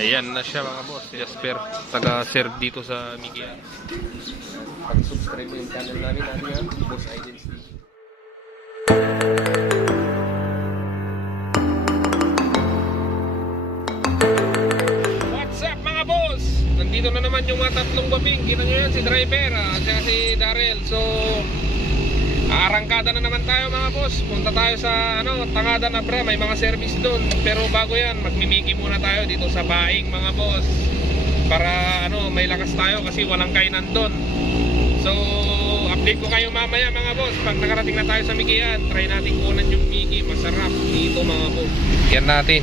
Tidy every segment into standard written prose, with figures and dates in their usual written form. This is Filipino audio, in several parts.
Ayan na siya mga boss, Jasper, taga-serve dito sa Migian. Pag-subscribe mo yung channel namin, Boss Identity. What's up mga boss? Nandito na naman yung mga tatlong babing. Kita nyo yan, si driver at si Darrell. So, arangkada na naman tayo mga boss. Punta tayo sa Tangada na Bra, may mga service doon. Pero bago yan, magmimiki muna tayo dito sa Baing mga boss. Para may lakas tayo kasi walang kainan doon. So, update ko kayo mamaya mga boss. Pag nakarating na tayo sa Migian, try natin kunan yung Miki. Masarap dito mga boss. Yan natin.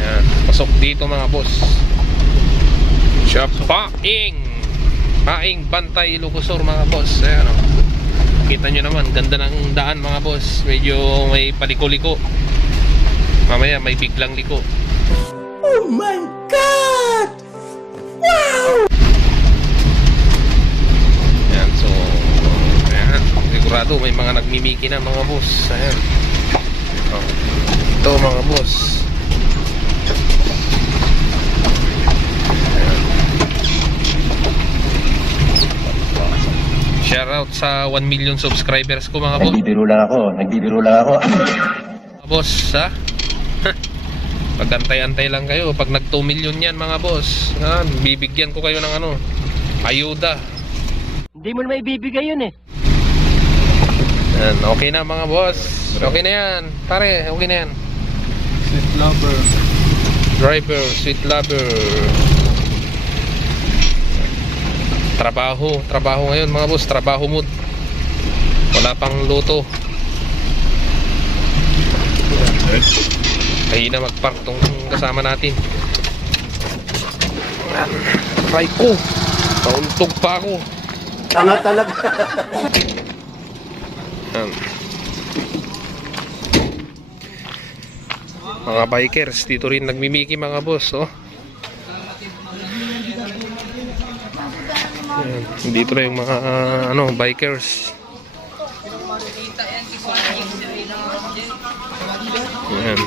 Ayan, pasok dito mga boss. Siya Baing. Baing Bantay Lucosur mga boss. Ayan o. Kita nyo naman, ganda ng daan mga boss. Medyo may paliko-liko. Mamaya may biglang liko. Oh my God! Wow! Ayan, so ayan, sigurado may mga nagmimiki na mga boss. Ayan. Ito mga boss. Shoutout sa 1 million subscribers ko mga boss. Nagbibiro lang ako. Mga boss, ha? Pagantay-antay lang kayo. Pag nag 2 million yan mga boss, bibigyan ko kayo ng ayuda. Hindi mo na may bibigay yun eh. Yan, okay na mga boss. Okay na yan. Pare, okay na yan. Sweet lover. Driver, sweet lover. Trabaho ngayon mga boss, trabaho mood. Wala pang luto. Ay na magpark tong kasama natin. Try ko. Pauntog pa ako. Tanga talaga. Mga bikers dito rin nagmimiki mga boss, oh. Ayan, dito na yung mga bikers. Ayan.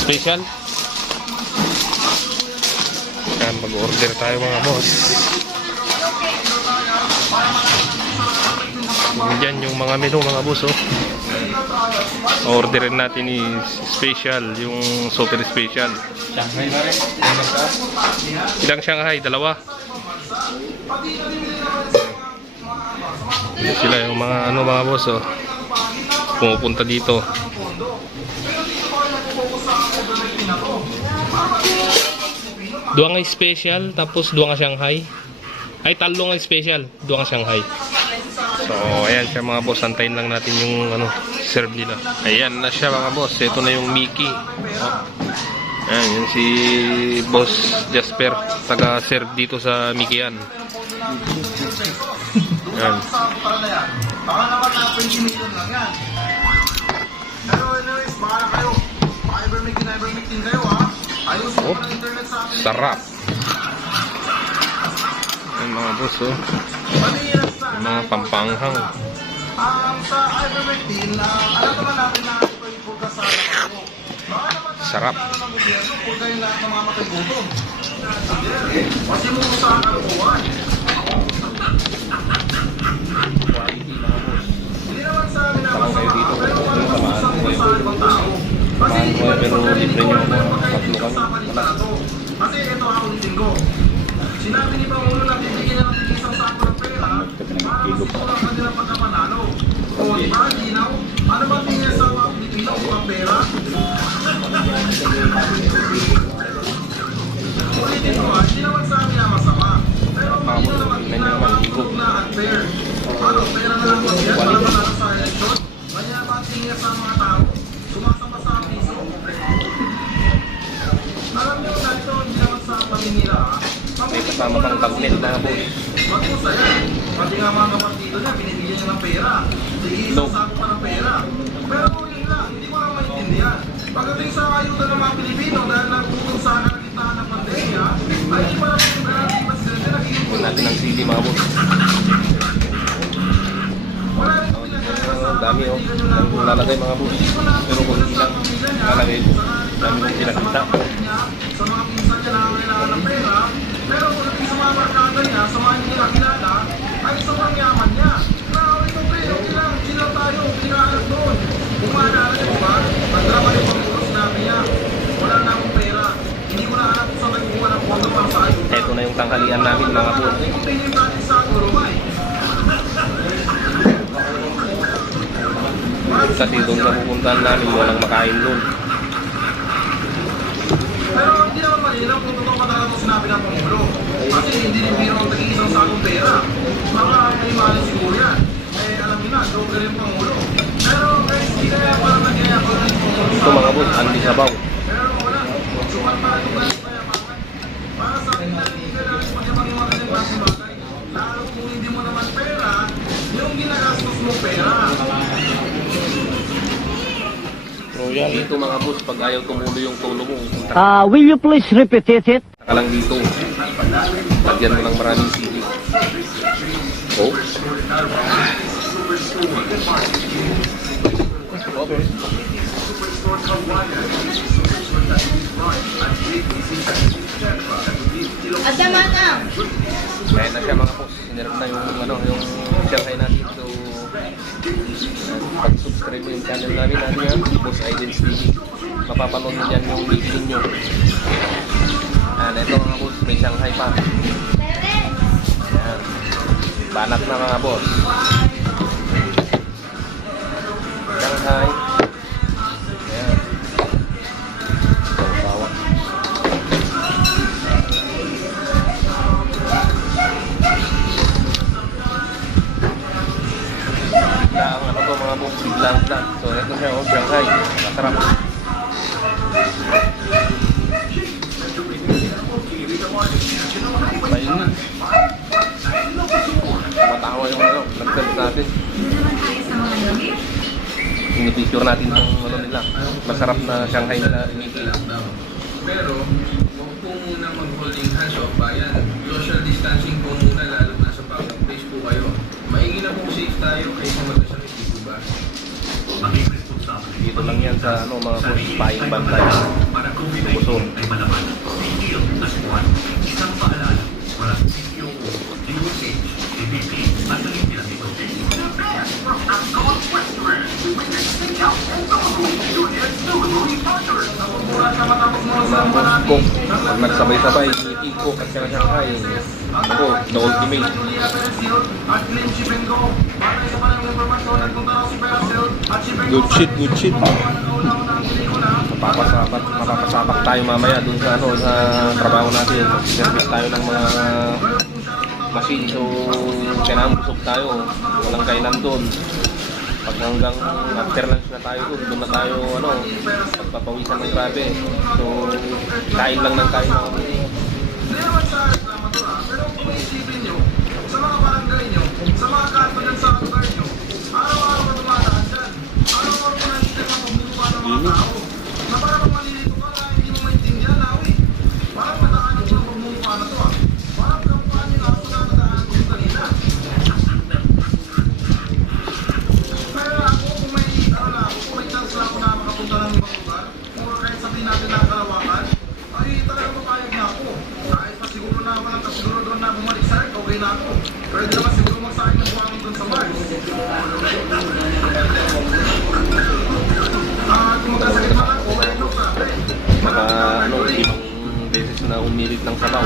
Special. Ayan, mag-order tayo mga boss. Diyan yung mga menu mga boss, oh. Orderin natin is special, yung super special. Shanghai na rin. Ilang Shanghai? Dalawa. Ito sila yung mga mga boss, oh. Pumupunta dito. Dua nga special, tapos dua nga Shanghai. Ay, talo nga special, dua nga Shanghai. So, ayan siya mga boss. Antayin lang natin yung serve nila. Ayan na siya mga boss. Ito na yung Miki. Ayan, yun si Boss Jasper, taga-serve dito sa Migian. Ayan. Baka naman na 20 million lang yan. Pero anyways, baka na kayo. Baka ivermectin din kayo ha. Ayusin mo ng internet sa akin. Sarap. Ayan mga boss, oh. Yung mga pampanghang. Sa ivermectin, alam naman natin na ito yung pulga sa ako. Baka naman na Sarap. ng gobyerno, pulga yung lahat ng mga matigutom. Kasi mo sa kalukuhan. Quality mga boss. Hindi naman sa amin na Kayo dito. pero wala sa ibang tao. Kasi hindi pa rin libre nyo ako. usapan dito na to. Kasi ito ang ulitin ko. Sinabi ni Pangulo na bibigyan na ng isang sako ng pera para masiguran ang kanilang pagkapanalo. O di ba, Ginaw? Ano ba tingin sa mga Pilipino ang pera? Ulitin ko hindi naman sa amin na masama. Pero malino naman ginagawa na unfair. Pera na lang mag-yan para manalo sa eleksyon? Kanya ba tingin sa mga tao? Sumasama sa piso? Alam niyo na ito, hindi naman sa paninira. May kasama pang cabinet mga boss. Magkusaya. Pati nga mga kapatido niya, binibigyan niya ng pera. Sige, isang sako pa ng pera. Pero yun lang, hindi ko lang maintindihan. Pagdating sa ayuda ng mga Pilipino dahil nagtutong sa kalagitnaan ng pandemya, ay hindi pa naman yung dating presidente nagiging Huwag natin ng CD mga boss. wala rin kami dami oh. Dami kong lalagay mga boss. Pero kung hindi lang lalagay ito, dami kong pinakita. Sa mga pinsan niya na kailangan ng pera, pero kung sa mga barkada niya, sa mga hindi nila kilala, ay sobrang yaman niya. Na, okay lang, chill lang tayo, kinahanap doon. Kung maaalala niyo ba, magdrama yung Pangulo, sinabi niya, wala na akong pera. Hindi ko na alam kung saan nagkuha ng pondo para sa ayuda. Ito na yung tanghalian namin mga boss. Tingin natin sa Uruguay. Kasi doon sa pupuntahan namin, walang makain doon. Pero hindi naman malinaw kung totoo ba talaga sinabi ng Pangulo. Kasi hindi rin biro ang tag-iisang sakong pera. Baka may mali siguro yan. Eh alam niyo na, joke rin yung Pangulo. Pero guys, hindi kaya parang nagyaya ko rin yung Pangulo. Ito mga boss, Andy Sabaw. Pero wala, sumat tayo guys kaya bakit? Para sa akin na hindi kailangan magyamang yung mga kanyang klaseng bagay. Lalo kung hindi mo naman pera, yung ginagastos mo pera. Dito mga boss, pag ayaw tumulo yung tulo mo, punta Will you please repeat it? ka lang dito. Lagyan mo ng maraming sili. Oh. Okay. Kaya na siya mga boss. Sinirap na yung yung Shanghai natin. So, pag-subscribe mo yung channel namin natin Boss Aidens TV. Mapapanood nyo dyan yung video nyo. Ito mga boss, may Shanghai pa. Ayan. Banat na mga boss. Shanghai. Ayan. Bawa. Ang mga boss, biglang lang. So ito siya, Shanghai. Masarap. Ayun. Matawa yung nag-send natin. Ini-picture natin yung nila. Masarap na Shanghai nila. Pero, huwag po muna mag-holding hands o bayan. Social distancing po muna lalo na sa public place po kayo. Maigi na po safe tayo kaysa magkasakit dito ba? Dito lang yan sa mga boss, paing bantay. Luzon. Mga boss ko, pag nagsabay-sabay, ngiti ko at saka Shanghai. Ako, the ultimate. Good shit, good shit. Mapapasapak tayo mamaya dun sa sa trabaho natin. Service tayo ng mga machine. So, kailangan busog tayo. Walang kainan dun. Pag hanggang after lunch na tayo doon na tayo pagpapawisan ng grabe. So, kain lang ng kain. Hindi naman sa reklamadora, pero kung isipin nyo, sa mga barangay nyo, sa mga kanto dyan sa lugar nyo, araw-araw ka dumadaan dyan. Araw-araw ka nakikita ng pagbubuka ng mga tao. Na parang malilito ka na hindi mo maintindihan na, uy. Parang madaanan ko ng pagbubuka na to ah. Parang kamukhaan nyo na ako na nadaanan ko yung kanina. Pero ako, kung may chance lang ako na makapunta ng ibang lugar, o kahit sabihin natin na Kalawakan, ay talaga papayag na ako. Kahit pa siguro na walang kasiguro doon na bumalik sa akin, okay na ako. Pwede naman siguro magsakin ng buhangin doon sa Mars. Kung magkasakit man ako, okay na sa akin. Baka limang beses na umirit ng sabaw.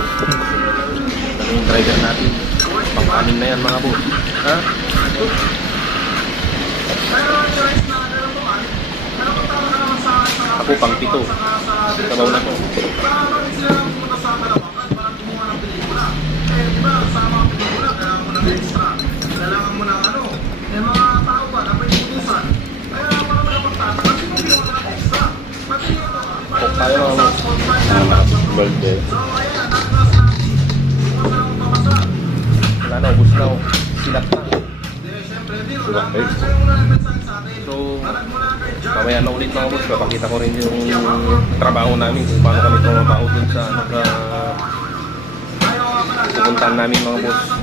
Yung driver natin, pang-amin na yan mga boss. Ha? Pero choice na meron mo man, pero kung tama ka naman sa Ako pang-pito. Sabaw na to. bakit sila lang pumunta sa Kalawakan para gumawa ng pelikula? Eh, di ba, sa mga pelikula, kailangan mo ng extra. Kailangan mo ng may mga tao ba na pwede utusan. Kaya wala mo na pagtata, kasi kung ginawa ka ng extra. Pati yung Kok tayo mga boss. Birthday. So, ayan, nakaklas natin. Kung saan akong pamasa. Wala na, ubus na. Silat na. Hindi, syempre, di, wala. Kaya mo na ng mensahe sa atin. So, Alag mo na kay Jar. mamaya na ulit mga boss. Papakita ko rin yung trabaho namin kung paano kami tumabaho dun sa pupuntahan namin mga boss.